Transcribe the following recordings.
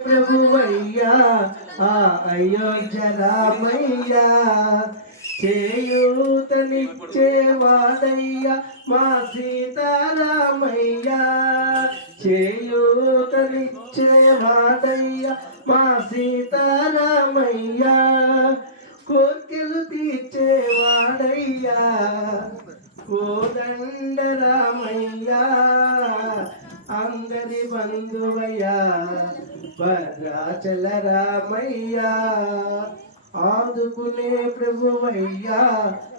ప్రభువయ్యా ఆ అయోధ్య రామయ్యా చేయూతనిచ్చేవాడయ్యా మా సీతారామయ్యా చేయూతనిచ్చేవాడయ్యా మా సీతారామయ్యా కోర్కెలు తీర్చేవాడయ్యా కోదండ రామయ్యా అందరి బంధువయ్యా భద్రాచల రామయ్యా ఆదుకునే ప్రభువయ్యా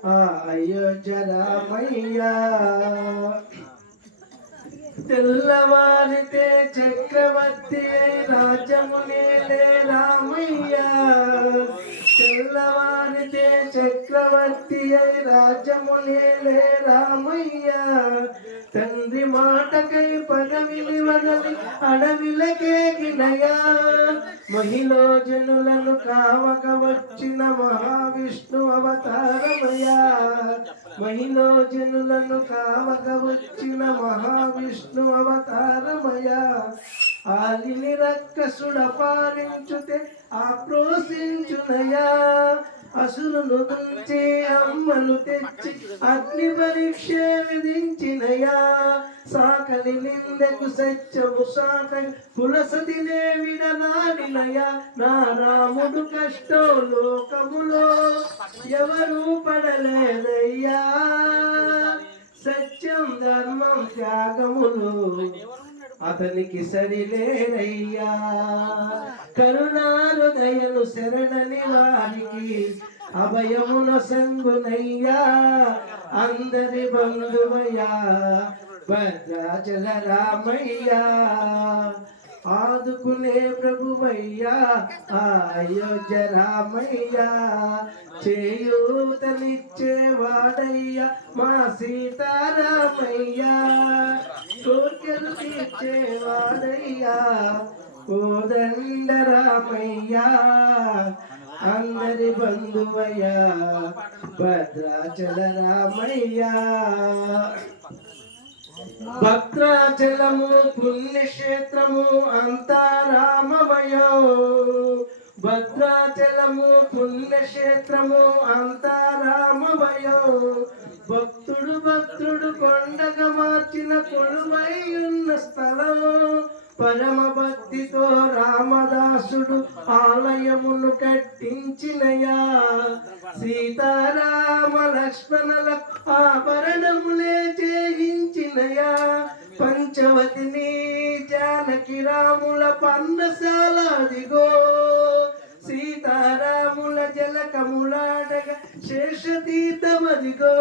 ఆ అయోధ్య రామయ్యా తెల్లవారితే చక్రవర్తి రాజమునేలే రామయ్యా తెల్లవారితే చక్రవర్తి రాజమునేలే రామయ్యా తండ్రి మాటకై పదవిని వదలి అడవిలకేగినయా మహిళో జనులను కావక వచ్చిన మహావిష్ణు అవతారమయా మహిళో జనులను కావక వచ్చిన మహావిష్ణు అవతారమయా ఆలిని రక్కసుడ పాలించుతే ఆక్రోశించునయా అసురును తుంచే అమ్మను తెచ్చి అగ్ని పరీక్ష విధించినయా సాకలి నిందకు సత్యము సాక పులసతినే విడనాడినయా నా రాముడు కష్టం లోకములో ఎవరు పడలేదయ్యా సత్యం ధర్మం త్యాగములు అతనికి సరిలేరయ్యా కరుణారుదయను శరణని వారికి అభయమున సంగునయ్యా అందరి బంధువయ్యా భద్రాచల రామయ్యా ఆదుకునే ప్రభువయ్యా ఆ అయోధ్య రామయ్యా చేయూతనిచ్చేవాడయ్యా మా సీతారామయ్యా కోర్కెలు తీర్చేవాడయ్యా కోదండ రామయ్యా అందరి బంధువయ్యా భద్రాచల రామయ్యా భద్రాచలము పుణ్యక్షేత్రము అంతా రామమయో భద్రాచలము పుణ్యక్షేత్రము అంతా రామమయో భక్తుడు కొండగా మార్చిన కొలువై ఉన్న స్థలము పరమ భక్తితో రామదాసుడు ఆలయమును కట్టించినయా సీతారామ లక్ష్మణుల ఆభరణములే చేయించినయా పంచవతిని జానకి రాముల పన్నశాలదిగో సీతారాముల జలకములాడగా శేషతీర్థమదిగో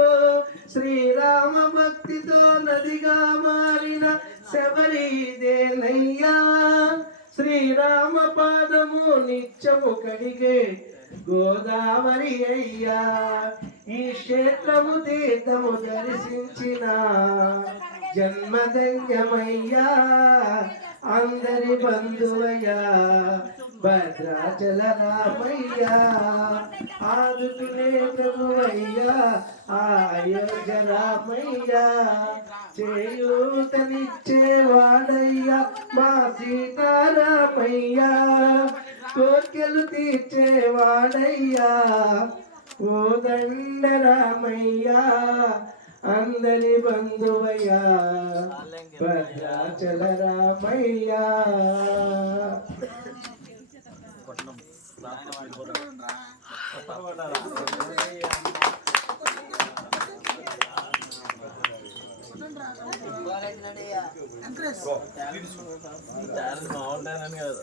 శ్రీరామ భక్తితో నదిగా మారిన శబరిదేనయ్యా శ్రీరామ పాదము నిత్యము కడిగే గోదావరి అయ్యా ఈ క్షేత్రము తీర్థము దర్శించిన జన్మధన్యమయ్యా అందరి బంధువయ్యా భద్రాచల రామయ్యా ఆదుకునే ప్రభువయ్యా ఆ అయోధ్య రామయ్యా చేయూతనిచ్చేవాడయ్యా మా సీతారామయ్యా కోర్కెలు తీర్చేవాడయ్యా కోదండ రామయ్యా అందరి బంధువయ్యా భద్రాచల రామయ్యా బాగుంటానని కదా